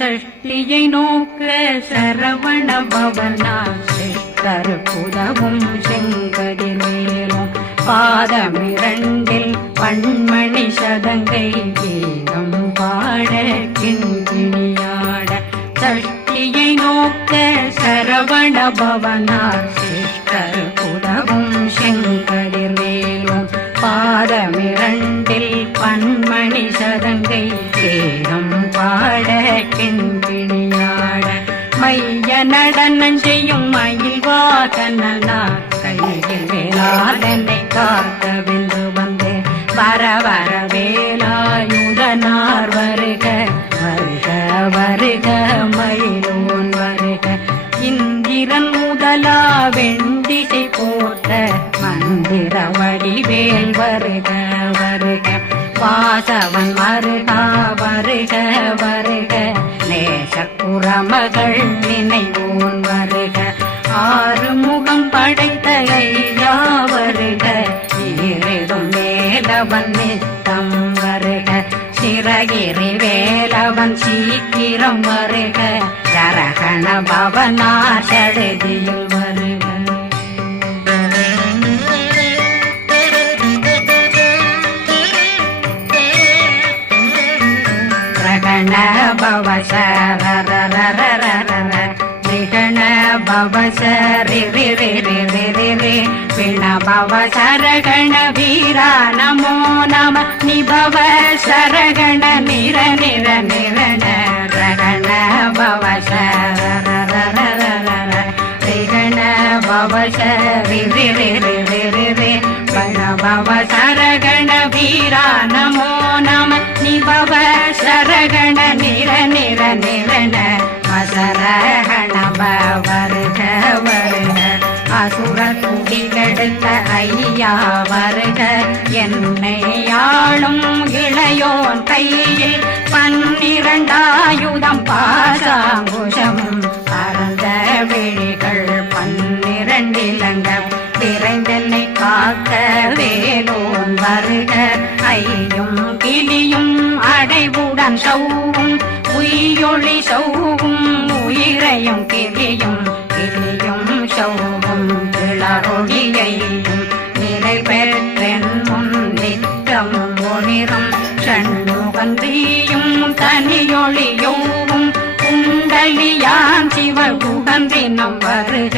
சஷ்டியை நோக்க சரவண பவனா சித்தர் புதவும் செங்கடி மேலும் பாதமிரண்டில் பண்மணி சதங்கை கீதம் பாட கிண்கிணியாட. சஷ்டியை நோக்க சரவண பவனா சித்தர் புதவும் செங்கடி மேலும் பாதமிரண்டில் பண்மணி சதங்கை கேரம் பாட கெஞ்சினியாட. மைய நடனம் செய்யும் மயில் வாதனா கையில் வேளாதனை காக்க வென்று வந்து. வர வர வேலாயுதனார் வருக வருக வருக மயிலோன் வருக. இந்திரன் முதலா வெண்டிசை போட்ட மந்திர வடிவேல் வருக வருக. வாசவன் மறு சிறகிரி வேலவன் சீக்கிரம் வருக. சரகண பவனாசடுதியில் வருக. ரகண பவ பவ சரி சரகண வீரா நமோ நம நிபவ சரகண நிர நிர நிர ரகண பவ சரண பவ சரி ரி சரகண வீரா நமோ நம நிபவ சரகண நிர நிர நிரண அசரகண வருக வருக அசுர துடிகெடுத்த ஐயா வருக என்னை ஆளும் இளையோன் கையில் பன்னிரண்டாயுதம் பாசாங்குஷம் பரந்த விழிகள் பன்னிரண்டிலங்க விரைந்தனை காக்க வேலோன் வருக ஐயும் கிளியும் அடைவுடன் சௌ வெள்ளியான் சிவ குகந்தினம் வருக.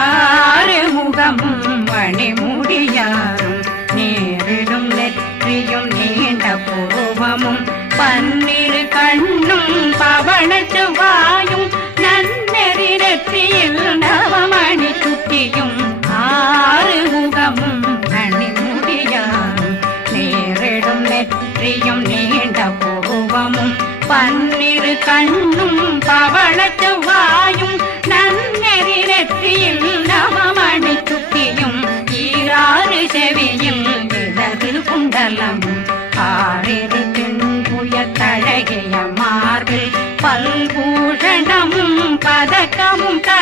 ஆறு ஆறுமுகமும் மணிமுடியாரும் நேரிடும் நெற்றியும் நீண்ட பூவமும் பன்னிரு கண்ணும் பவனச்சு வாயும் நன்னெறி நெற்றியில் நவமணி சுட்டியும் நெற்றியும் நீண்ட பூவமும் பன்னிரு கண்ணும் பவளத்து வாயும் நன்னெறி நெற்றியில் நவமணி துப்பியும் ஈராறு செவியும் இடது குண்டலம் ஆறிரு தென்புய தழகிய மார்பில் பல்பூஷணமும் பதக்கமும் தரித்து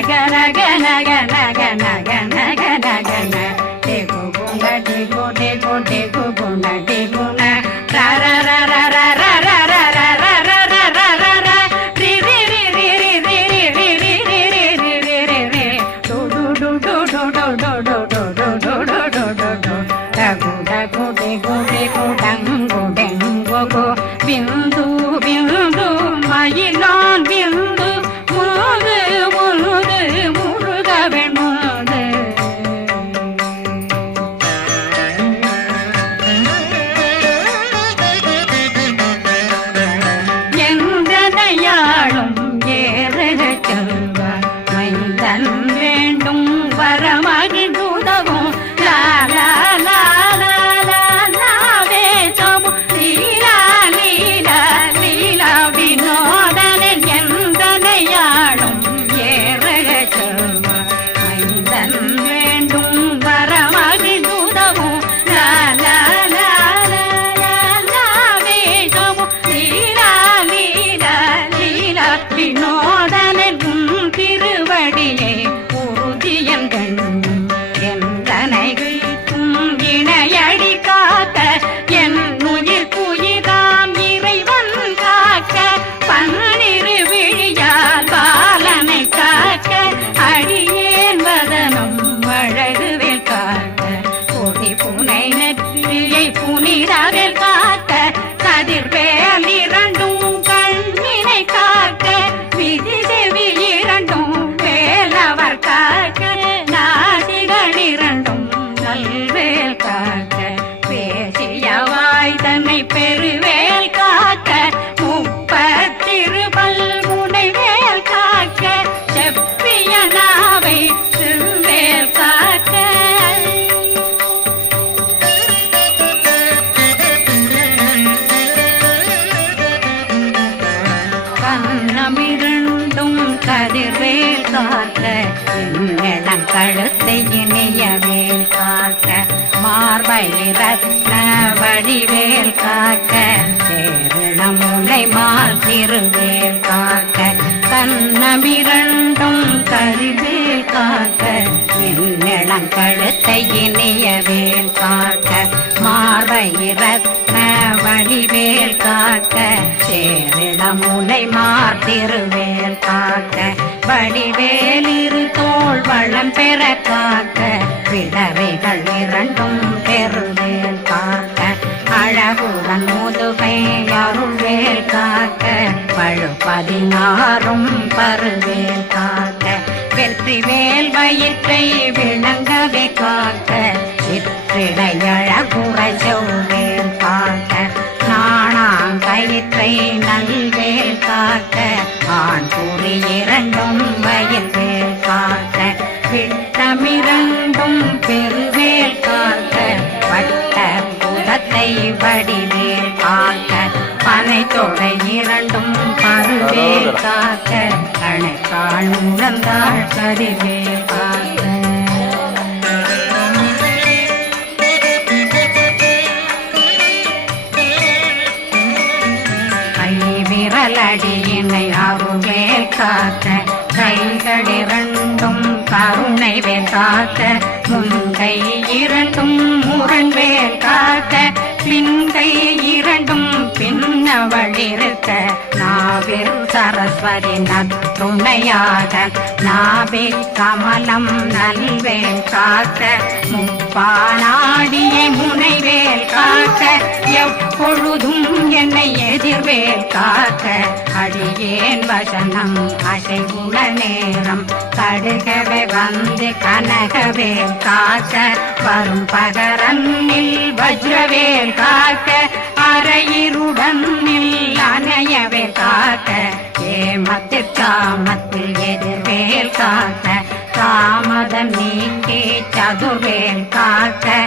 గన గన గన గన గన గన గన టేకు గుండ టేకు టేకు టేకు గుండ టేకు do do do காக்க பேசியவாய் தன்னை பெருவேல் காக்க முப்பத்திருபல் முனைவேல் காக்க செப்பிய நாவை திருவேல் காக்க. கண்ணமிருண்டும் கதிர்வேல் காக்க இளம் கழுத்தை இணையவேல் காக்க. மார்பை ரத்ன வடிவேல் காக்க சேரண மால் திருவேல் காக்க கண்ணமிரண்டும் கருவேல் காக்க இளம் கழுத்தை இனியவேல் காக்க மார்பை ரத்ன வடிவேல் காக்க சேரிடம் மார் திருவேல் காக்க வடிவேலி நாரும் பருவேல் காக்க வெற்றி வேல் வயிற்றை விளங்கவே காக்க சிற்றிடையழகுற செவ்வேல் காக்க நாணாங்கயிற்றை நல்வேல் காக்க ஆண் கூறி இரண்டும் வயல்வேல் காக்க விட்டமிரண்டும் பெருவேல் காக்க வட்ட புதத்தை வடிவேல் காக்க பானை தொலை இரண்டும் பருவே காக்க கணைக்காள் உழந்தாள் கருவே காக்க. கை விரலடியினை அருவே காக்க கைகளிரண்டும் கருணை காக்க முன் கை இரண்டும் முரண்வே காக்க பிந்தை இரண்டும் பின்னவழிருக்க நாவில் சரஸ்வதி நத்துணையாக நாவில் கமலம் நல்வேல் காக்க முப்பானாடியை முனைவேல் காக்க எப்பொழுதும் என்னை எதிர்வேல் காக்க அடியேன் வசனம் அசைவுள்ள நேரம் கடுகவே வந்து கனகவேல் காக்க வரும் பகரன்னில் வஜ்ரவேல் காக்க அரையிருடன் அணையவே காக்க. ஏமத்து காமத்தில் எதிர்வேல் காக்க. காமதம் நீக்கே சதுர்வேல் காக்க.